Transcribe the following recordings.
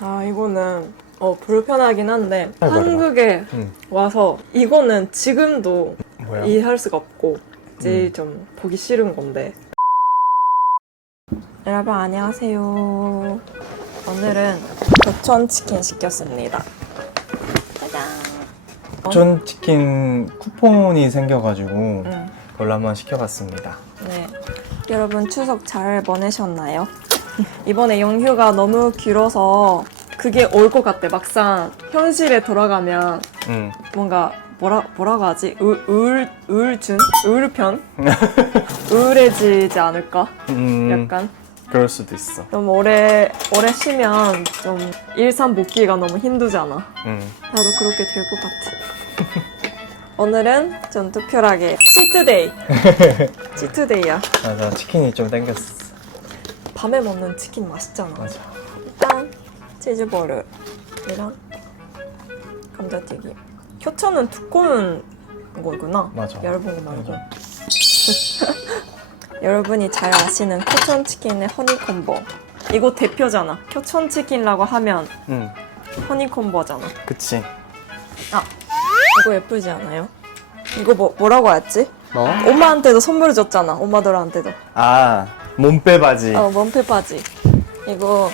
아 이거는 어 불편하긴 한데 아, 맞아, 맞아. 한국에 응. 와서 이거는 지금도 뭐야? 이해할 수가 없고 제일 음. 좀 보기 싫은 건데 여러분 안녕하세요 오늘은 교촌 치킨 시켰습니다 짜잔 쫀 치킨 쿠폰이 생겨가지고 응. 그걸로 한번 시켜봤습니다. 네. 여러분 추석 잘 보내셨나요? 이번에 연휴가 너무 길어서 그게 올 것 같아. 막상 현실에 돌아가면 응. 뭔가 뭐라 뭐라고 하지? 우, 우울 우울증? 우울편? 우울해지지 않을까? 음, 약간 그럴 수도 있어. 너무 오래 오래 쉬면 좀 일상 복귀가 너무 힘들잖아. 응. 나도 그렇게 될 것 같아. 오늘은 좀 특별하게 치트데이. 치트데이야. 맞아, 치킨이 좀 땡겼어. 밤에 먹는 치킨 맛있잖아. 맞아. 일단 치즈볼이랑 감자튀김. 효초는 두꺼운 거구나. 맞아. 얇은 거 말고. 여러분이 잘 아시는 큐촌 치킨의 허니 콤보. 이거 대표잖아. 큐촌 치킨이라고 하면 응. 허니 콤보잖아. 그치. 아, 이거 예쁘지 않아요? 이거 뭐 뭐라고 했지? 뭐? 엄마한테도 선물 줬잖아. 엄마들한테도. 아, 몸빼 바지. 어, 먼페 바지. 이거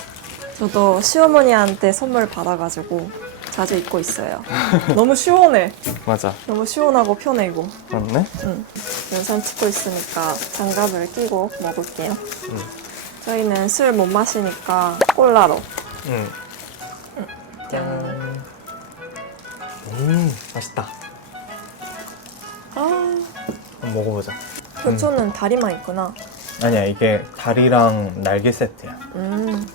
저도 시어머니한테 선물 받아가지고 자주 입고 있어요. 너무 시원해. 맞아. 너무 시원하고 편해 이거. 맞네? 응. 영상 찍고 있으니까 장갑을 끼고 먹을게요. 응. 저희는 술 못 마시니까 콜라로. 응. 짠. 음, 맛있다. 아, 한번 먹어보자. 교촌은 다리만 있구나. 아니야, 이게 다리랑 날개 세트야. 음,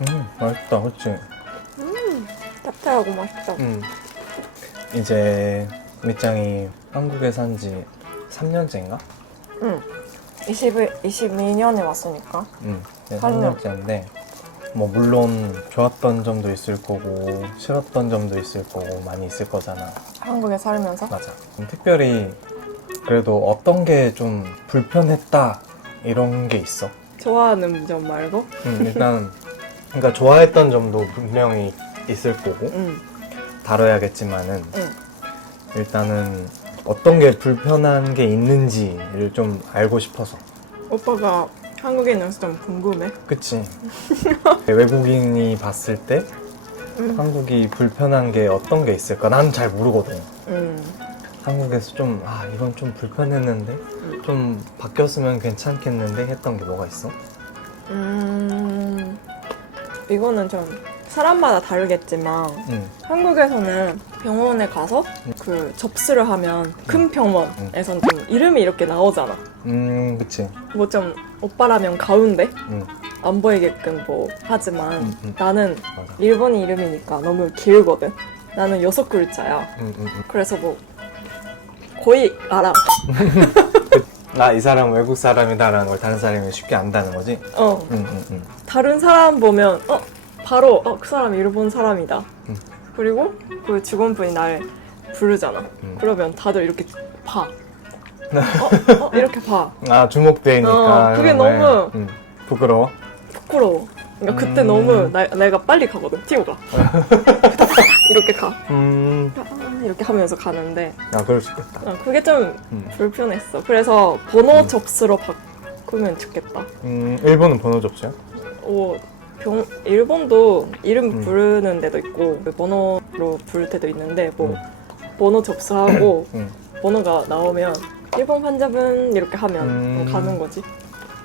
음, 맛있다, 그치? 따뜻하고 맛있다. 음. 이제 밑장이 한국에 산 지 3년째인가? 응. 20, 22년에 왔으니까. 응. 네, 삼 년. 3년째인데 뭐 물론 좋았던 점도 있을 거고 싫었던 점도 있을 거고 많이 있을 거잖아. 한국에 살면서. 맞아. 음, 특별히 그래도 어떤 게 좀 불편했다 이런 게 있어. 좋아하는 점 말고. 음, 일단 그러니까 좋아했던 점도 분명히 있을 거고 응. 다뤄야겠지만은 응. 일단은 어떤 게 불편한 게 있는지를 좀 알고 싶어서. 오빠가 한국에 있어서 좀 궁금해. 그치. 외국인이 봤을 때 응. 한국이 불편한 게 어떤 게 있을까? 난 잘 모르거든. 응. 한국에서 좀, 아, 이건 좀 불편했는데? 좀 바뀌었으면 괜찮겠는데? 했던 게 뭐가 있어? 음. 이거는 좀 사람마다 다르겠지만 응. 한국에서는 병원에 가서 그 접수를 하면 큰 병원에선 좀 이름이 이렇게 나오잖아. 음, 그치. 뭐 좀 오빠라면 가운데 응, 안 보이게끔 뭐 하지만 음, 음. 나는 맞아. 일본 이름이니까 너무 길거든. 나는 여섯 글자야. 응, 응, 응. 그래서 뭐 거의 알아. 아, 이 사람 외국 사람이다라는 걸 다른 사람이 쉽게 안다는 거지? 어. 응, 응, 응. 다른 사람 보면 어 바로 어 그 사람 일본 사람이다. 음. 그리고 그 직원분이 날 부르잖아. 음. 그러면 다들 이렇게 봐. 어, 어 이렇게 봐. 아, 주목되니까. 어, 그게 이런 거에. 너무- 응. 부끄러워? 부끄러워. 그러니까 그때 음. 너무 나, 내가 빨리 가거든. 튀어가. 이렇게 가. 음, 아, 이렇게 하면서 가는데 아, 그럴 수 있겠다. 어, 그게 좀 음. 불편했어. 그래서 번호 음. 접수로 바꾸면 좋겠다. 음, 일본은 번호 접수야? 오, 병, 일본도 이름 음. 부르는 데도 있고 그 번호로 부를 때도 있는데 뭐 음. 번호 접수하고 응. 번호가 나오면 일본 환자분 이렇게 하면 음. 가는 거지.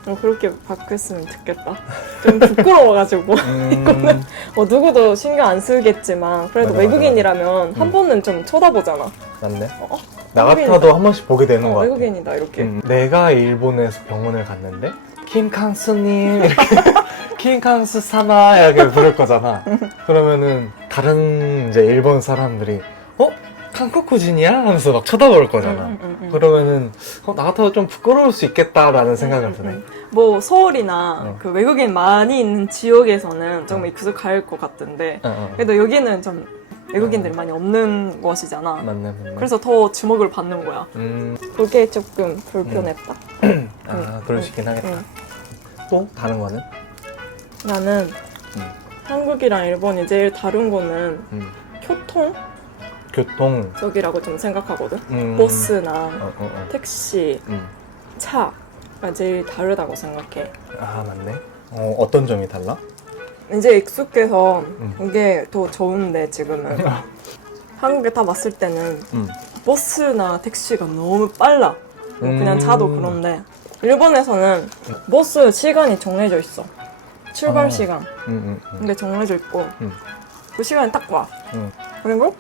어, 그렇게 바뀌었으면 좋겠다. 좀 부끄러워가지고 음, 어, 누구도 신경 안 쓰겠지만 그래도 맞아, 맞아, 외국인이라면 한 음. 번은 좀 쳐다보잖아. 맞네. 어, 나 외국인이다. 같아도 한 번씩 보게 되는 어, 것 같아. 외국인이다 이렇게. 음, 내가 일본에서 병원을 갔는데 킴캉스님 이렇게 킴캉스 사마 이렇게 부를 거잖아. 그러면은 다른 이제 일본 사람들이 어 한국구진이야 하면서 막 쳐다볼 거잖아. 음, 음, 음. 그러면은 어, 나 같아도 좀 부끄러울 수 있겠다라는 생각을 음, 드네. 음. 뭐 서울이나 어. 그 외국인 많이 있는 지역에서는 조금 익숙할 것 같은데 어, 어. 그래도 여기는 좀 외국인들이 많이 없는 곳이잖아. 맞네, 맞네. 그래서 더 주목을 받는 거야. 음, 그게 조금 불편했다. 아, 그럴 수 있긴 하겠다. 응. 또 다른 거는? 나는 음. 한국이랑 일본이 제일 다른 거는 음. 교통 교통. 쪽이라고 좀 생각하거든. 음. 버스나 어, 어, 어. 택시, 음. 차 가 제일 다르다고 생각해. 아 맞네. 어, 어떤 점이 달라? 이제 익숙해서 음. 이게 더 좋은데 지금은 한국에 다 왔을 때는 음. 버스나 택시가 너무 빨라. 뭐 그냥 음. 차도 그런데 일본에서는 버스 시간이 정해져 있어. 출발 어. 시간 음, 음, 음. 이게 정해져 있고 음. 그 시간에 딱 와. 음. 그리고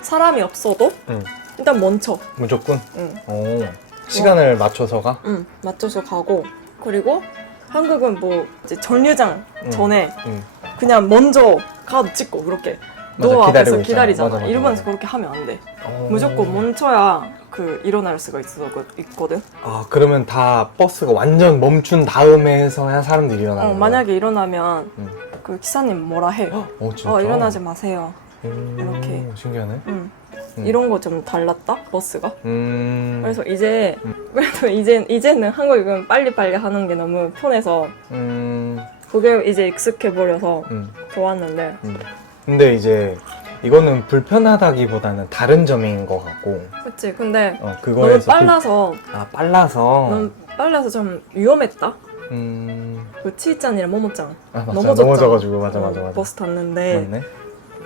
사람이 없어도 음. 일단 멈춰. 무조건. 응, 오. 시간을 맞춰서가. 응, 맞춰서 가고 그리고 한국은 뭐 이제 정류장 음. 전에 음. 그냥 먼저 가도 찍고 그렇게 맞아, 너 기다리고 앞에서. 기다리잖아. 맞아, 맞아, 일본에서 맞아. 그렇게 하면 안 돼. 어. 무조건 멈춰야 그 일어날 수가 있어 있거든. 아 그러면 다 버스가 완전 멈춘 다음에 해서야 사람들이 일어나는 어, 거야? 만약에 일어나면 음. 그 기사님 뭐라 해. 어 진짜? 어 일어나지 마세요. 음, 이렇게. 신기하네. 음. 음. 이런 거 좀 달랐다 버스가. 음. 그래서 이제 음. 그래도 이제 이제는 한국은 빨리 빨리 하는 게 너무 편해서 음. 그게 이제 익숙해 버려서 음. 좋았는데 음. 근데 이제 이거는 불편하다기보다는 다른 점인 것 같고 그치 근데 어 너무 그거에서 빨라서 불- 아 빨라서 너무 빨라서 좀 위험했다. 음. 그 치이짱이랑 모모짱 아 맞아 넘어졌잖아. 넘어져가지고 맞아 어, 맞아 맞아 버스 탔는데 맞네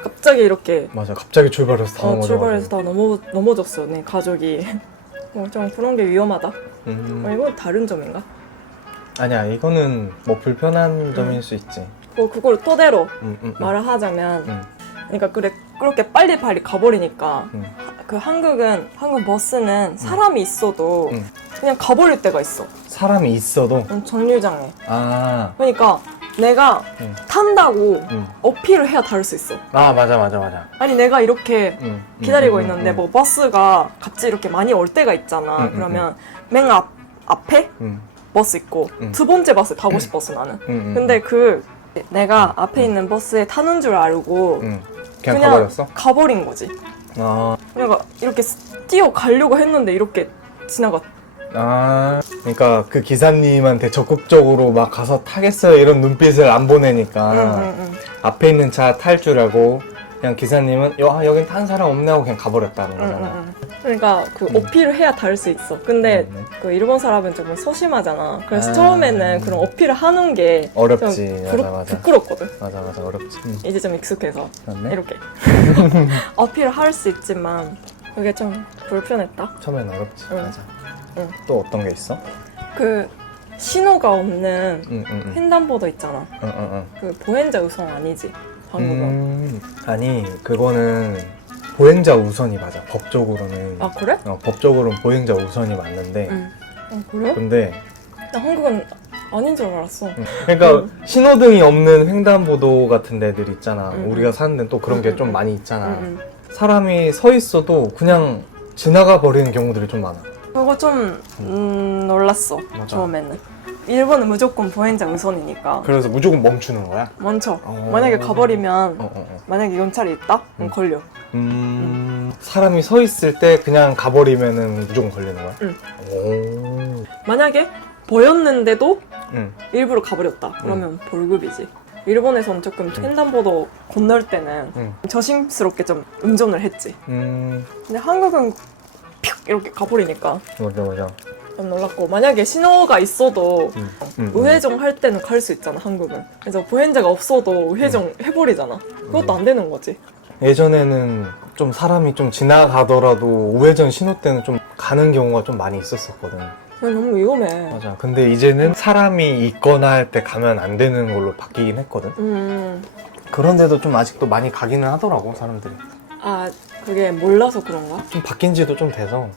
갑자기 이렇게 맞아 갑자기 출발해서 다 어, 넘어져 출발해서 다 넘어 넘어졌어 내 가족이. 어, 좀 그런 게 위험하다. 음. 어, 이건 다른 점인가? 아니야 이거는 뭐 불편한 점일 수 있지 뭐 그걸 토대로 음, 음, 음. 말을 하자면 음. 그러니까 그래 그렇게 빨리 빨리 가버리니까 음. 그 한국은 한국 버스는 사람이 있어도 음. 그냥 가버릴 때가 있어 사람이 있어도 음, 정류장에 아, 그러니까 내가 음. 탄다고 음. 어필을 해야 다를 수 있어 아 맞아 맞아 맞아 아니 내가 이렇게 음, 음, 기다리고 음, 있는데 음, 뭐 버스가 갑자기 이렇게 많이 올 때가 있잖아 음, 음, 그러면 맨 앞, 앞에 음, 버스 있고 음. 두 번째 버스 타고 싶었어 나는 음, 음, 근데 그 내가 앞에 있는 버스에 타는 줄 알고 음. 그냥, 가버렸어? 가버린 거지 아, 그러니까 이렇게 뛰어 가려고 했는데 이렇게 지나갔. 아, 그러니까 그 기사님한테 적극적으로 막 가서 타겠어요 이런 눈빛을 안 보내니까. 앞에 있는 차 탈 줄 알고 그냥 기사님은 여, 여긴 탄 사람 없네 하고 그냥 가버렸다는 응, 응, 거잖아. 응. 그러니까 그 음. 어필을 해야 다를 수 있어. 근데 음, 그 일본 사람은 조금 소심하잖아. 그래서 아. 처음에는 그런 어필을 하는 게좀 어렵지. 맞아 맞아. 부끄럽거든. 맞아 맞아 어렵지. 음, 이제 좀 익숙해서 맞네. 이렇게 어필을 할 수 있지만 그게 좀 불편했다. 처음엔 어렵지. 응. 맞아. 응. 또 어떤 게 있어? 그 신호가 없는 응, 응, 응. 횡단보도 있잖아. 응, 응, 응. 그 보행자 우선 아니지 한국은. 음, 아니 그거는 보행자 우선이 맞아. 법적으로는. 아 그래? 어, 법적으로는 보행자 우선이 맞는데. 응. 어, 그래? 근데 나 한국은 아닌 줄 알았어. 응. 그러니까 신호등이 없는 횡단보도 같은 데들 있잖아. 응, 우리가 사는 데는 또 그런 응, 게 응, 좀 응. 많이 있잖아. 응, 응. 사람이 서 있어도 그냥 지나가 버리는 경우들이 좀 많아. 그거 좀 음, 놀랐어 맞아. 처음에는. 일본은 무조건 보행자 우선이니까 그래서 무조건 멈추는 거야? 먼저 어. 만약에 가버리면 어, 어, 어. 만약에 경찰이 있다? 그럼 음. 걸려. 음, 사람이 서 있을 때 그냥 가버리면은 무조건 걸리는 거야? 응. 오. 만약에 보였는데도 응. 일부러 가버렸다. 그러면 벌금이지. 일본에서는 조금 횡단보도 건널 때는 응. 조심스럽게 좀 운전을 했지. 음, 근데 한국은 픽 이렇게 가버리니까 맞아, 맞아. 좀 놀랐고 만약에 신호가 있어도 음, 음, 우회전 할 때는 갈 수 있잖아 한국은 그래서 보행자가 없어도 우회전 해버리잖아 그것도 안 되는 거지 예전에는 좀 사람이 좀 지나가더라도 우회전 신호 때는 좀 가는 경우가 좀 많이 있었었거든. 그냥 너무 위험해 맞아. 근데 이제는 사람이 있거나 할 때 가면 안 되는 걸로 바뀌긴 했거든. 음, 그런데도 좀 아직도 많이 가기는 하더라고, 사람들이. 아 그게 몰라서 그런가? 좀 바뀐 지도 좀 돼서.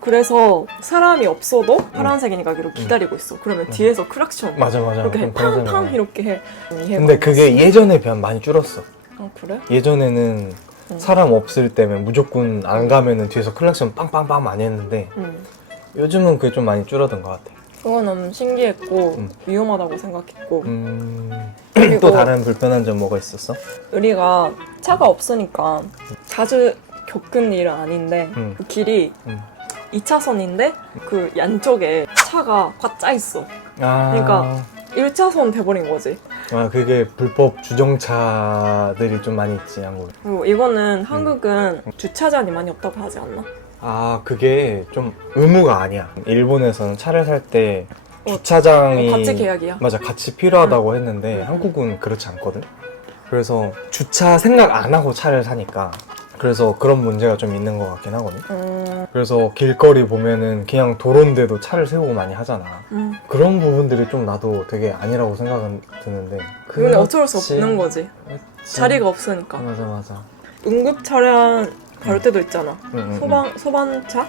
그래서 사람이 없어도 파란색이니까 이렇게 기다리고 있어 그러면 음. 뒤에서 크락션 맞아, 맞아. 이렇게 해 좀 그런 팡팡 생각. 이렇게 해 이해가 근데 안 그게 갔어. 예전에 비하면 많이 줄었어. 아 그래? 예전에는 응. 사람 없을 때면 무조건 안 가면은 뒤에서 클락션 빵빵빵 많이 했는데 응 요즘은 그게 좀 많이 줄어든 것 같아. 그건 너무 신기했고 음. 위험하다고 생각했고 음... 그리고 또 다른 불편한 점 뭐가 있었어? 우리가 차가 없으니까 자주 겪은 일은 아닌데 음. 그 길이 음. 2차선인데 그 양쪽에 차가 꽉 짜 있어. 아... 그러니까 1차선 돼버린 거지. 아 그게 불법 주정차들이 좀 많이 있지 한국에. 그리고 이거는 한국은 주차장이 많이 없다고 하지 않나? 아 그게 좀 의무가 아니야. 일본에서는 차를 살때 어, 주차장이 같이 계약이야. 맞아 같이 필요하다고 했는데 응. 한국은 그렇지 않거든. 그래서 주차 생각 안 하고 차를 사니까 그래서 그런 문제가 좀 있는 것 같긴 하거든. 음, 그래서 길거리 보면은 그냥 도로인데도 차를 세우고 많이 하잖아. 음. 그런 부분들이 좀 나도 되게 아니라고 생각은 드는데. 그건 어쩔 수. 없는 거지. 그렇지. 자리가 없으니까. 맞아 맞아. 응급 차량 갈 때도 있잖아. 응, 응, 응. 소방 소방차?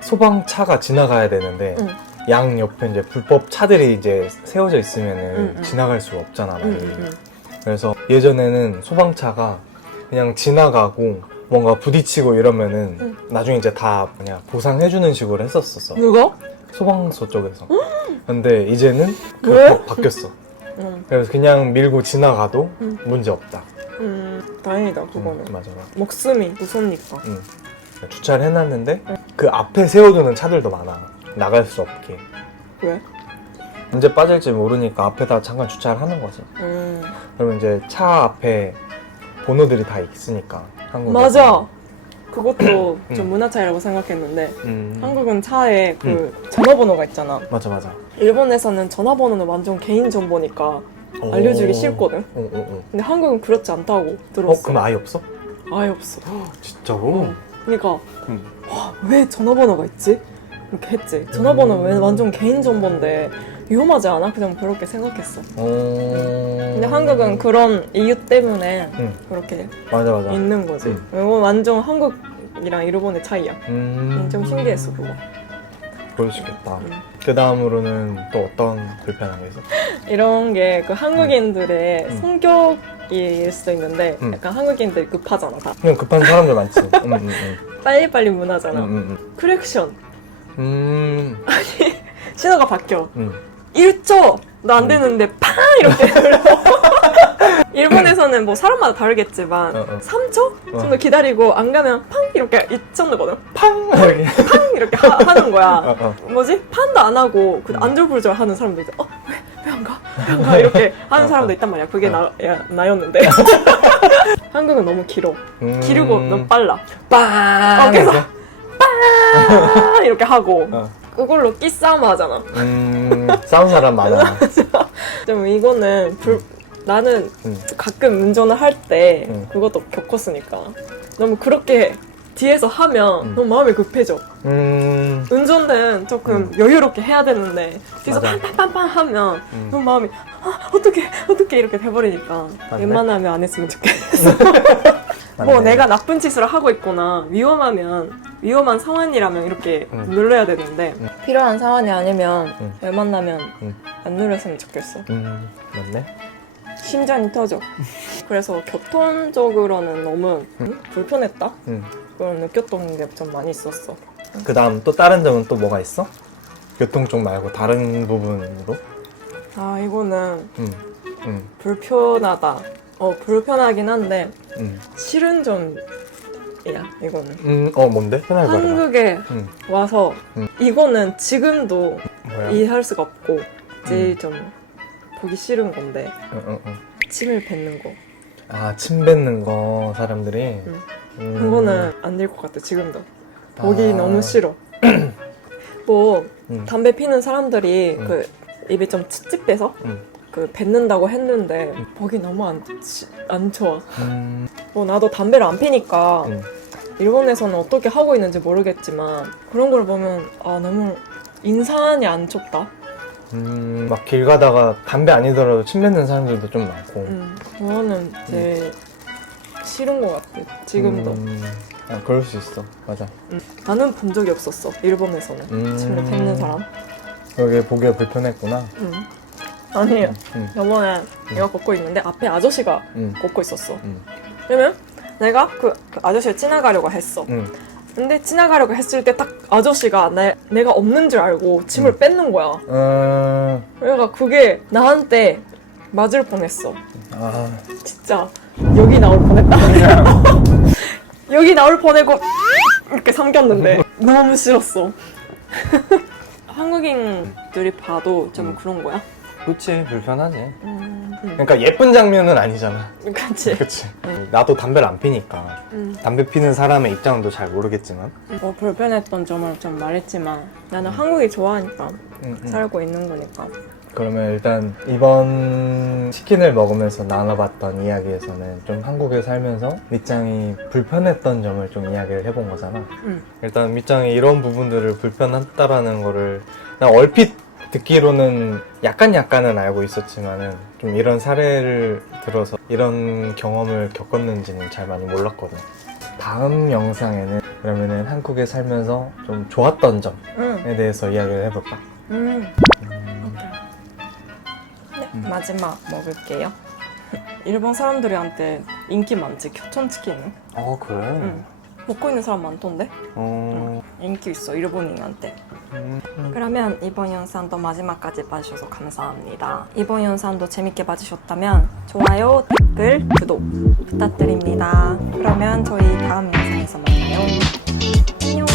소방차가 지나가야 되는데 응. 양 옆에 이제 불법 차들이 이제 세워져 있으면은 응, 응. 지나갈 수가 없잖아. 응, 많이. 응, 응. 그래서 예전에는 소방차가 그냥 지나가고 뭔가 부딪히고 이러면은 응. 나중에 이제 다 뭐냐 보상해주는 식으로 했었었어. 누가? 소방서 쪽에서. 근데 이제는 그 왜? 법 바뀌었어. 응. 그래서 그냥 밀고 지나가도 응. 문제 없다. 음, 다행이다 그거는. 응, 맞아 맞아. 목숨이 무섭니까. 응. 주차를 해놨는데 그 앞에 세워두는 차들도 많아. 나갈 수 없게. 왜? 언제 빠질지 모르니까 앞에다 잠깐 주차를 하는 거지. 음, 그러면 이제 차 앞에 번호들이 다 있으니까 한국 맞아. 그것도 응. 좀 문화 차이라고 생각했는데 음. 한국은 차에 그 전화번호가 있잖아. 맞아 맞아. 일본에서는 전화번호는 완전 개인 정보니까 알려주기 싫거든. 어, 어, 어. 근데 한국은 그렇지 않다고 어 들었어. 그럼 아예 없어? 아예 없어. 진짜로? 그러니까 응. 와, 왜 전화번호가 있지? 이렇게 했지. 전화번호 왜 완전 개인 정보인데 위험하지 않아? 그냥 그렇게 생각했어. 어. 근데 한국은 그런 이유 때문에 응 그렇게 맞아 맞아. 있는 거지. 응. 이건 완전 한국이랑 일본의 차이야. 음. 좀 신기했어 그거. 그럴 수 있겠다. 응. 그 다음으로는 또 어떤 불편한 게 있어? 이런 게 그 한국인들의 응. 성격일 수도 있는데 응. 약간 한국인들이 급하잖아 다. 그냥 급한 사람들 많지. 음, 음, 음. 빨리빨리 음, 문하잖아. 음, 크랙션. 음. 음, 신호가 바뀌어. 음. 1초! 나안 음. 되는데 팡! 이렇게. 일본에서는 뭐 사람마다 다르겠지만 어, 어. 3초? 어. 정도 기다리고 안 가면 팡! 이렇게 이 정도거든. 팡 이렇게. 팡! 이렇게 하, 는 거야. 어, 어. 뭐지? 판도 안 하고 그 음. 안절부절 하는 사람도 있어. 어? 왜? 왜안 가? 왜 안 가? 이렇게 하는 어, 사람도 어. 있단 말이야. 그게 어. 나, 야, 나였는데. 한국은 너무 길어. 음. 기르고 너무 빨라. 빵. 어. 이렇게? 아, 이렇게 하고 어. 그걸로 끼싸움 하잖아. 음. 싸운 사람 많아. 좀 이거는 불, 나는 음. 가끔 운전을 할 때 음. 그것도 겪었으니까 너무 그렇게 뒤에서 하면 음. 너무 마음이 급해져. 음. 운전은 조금 음. 여유롭게 해야 되는데 뒤에서 맞아. 팡팡팡팡 하면 음. 너무 마음이 아, 어떻게 어떻게 이렇게 돼버리니까 맞네. 웬만하면 안 했으면 좋겠어. 뭐 맞네. 내가 나쁜 짓을 하고 있거나 위험하면 위험한 상황이라면 이렇게 음. 눌러야 되는데 음. 필요한 상황이 아니면 음. 웬만하면 음. 안 눌렀으면 좋겠어. 음. 맞네. 심장이 터져. 그래서 교통적으로는 너무 음. 불편했다. 음. 그런 느꼈던 게 좀 많이 있었어. 그 다음 또 다른 점은 또 뭐가 있어? 교통 쪽 말고 다른 부분으로? 아 이거는 음. 음. 불편하다. 어 불편하긴 한데 음. 싫은 점이야 이거는. 음. 어 뭔데? 편하게 말해봐. 한국에 음. 와서 음. 이거는 지금도 뭐야? 이해할 수가 없고 제일 음. 좀 보기 싫은 건데 응, 응, 응. 침을 뱉는 거. 아, 침 뱉는 거 사람들이. 음. 음. 그거는 안 될 것 같아 지금도. 보기 아. 너무 싫어. 뭐 음. 담배 피는 사람들이 음. 그 입이 좀 찝찝해서 음. 그 뱉는다고 했는데 보기 너무 안, 치- 안 좋아. 음. 뭐 나도 담배를 안 피니까 음. 일본에서는 어떻게 하고 있는지 모르겠지만 그런 걸 보면 아 너무 인상이 안 좋다. 음. 막 길 가다가 담배 아니더라도 침 뱉는 사람들도 좀 많고. 음, 그거는 제일 싫은 것 같아. 지금도. 음. 아, 그럴 수 있어. 맞아. 음. 나는 본 적이 없었어. 일본에서는 음. 침을 뱉는 사람. 여기 보기가 불편했구나. 음. 아니 음. 저번에 내가 걷고 있는데 앞에 아저씨가 음. 걷고 있었어. 음. 그러면 내가 그, 그 아저씨를 지나가려고 했어. 음. 근데 지나가려고 했을 때 딱 아저씨가 내, 내가 없는 줄 알고 침을 음. 뺏는 거야. 음. 그러니까 그게 나한테 맞을 뻔했어. 아. 진짜 여기 나올 뻔했다. 여기 나올 뻔하고 이렇게 삼켰는데 너무 싫었어. 한국인들이 봐도 좀 음. 그런 거야? 그치 불편하지. 음, 그러니까 예쁜 장면은 아니잖아. 그치. 그치. 응. 나도 담배를 안 피니까 음. 담배 피는 사람의 입장도 잘 모르겠지만. 뭐 불편했던 점을 좀 말했지만 나는 한국이 좋아하니까 음, 음. 살고 있는 거니까. 그러면 일단 이번 치킨을 먹으면서 나눠봤던 이야기에서는 좀 한국에 살면서 밑장이 불편했던 점을 좀 이야기를 해본 거잖아. 음. 일단 밑장이 이런 부분들을 불편했다라는 거를 나 얼핏 듣기로는 약간 약간은 알고 있었지만은 좀 이런 사례를 들어서 이런 경험을 겪었는지는 잘 많이 몰랐거든. 다음 영상에는 그러면은 한국에 살면서 좀 좋았던 점에 음. 대해서 이야기를 해볼까? 음. 오케이. 네, 마지막 먹을게요. 일본 사람들한테 인기 많지 교촌 치킨은. 어 그래. 응. 먹고 있는 사람 많던데? 어. 인기 있어 일본인한테. 음. 그러면 이번 영상도 마지막까지 봐주셔서 감사합니다. 이번 영상도 재밌게 봐주셨다면 좋아요, 댓글, 구독 부탁드립니다. 그러면 저희 다음 영상에서 만나요.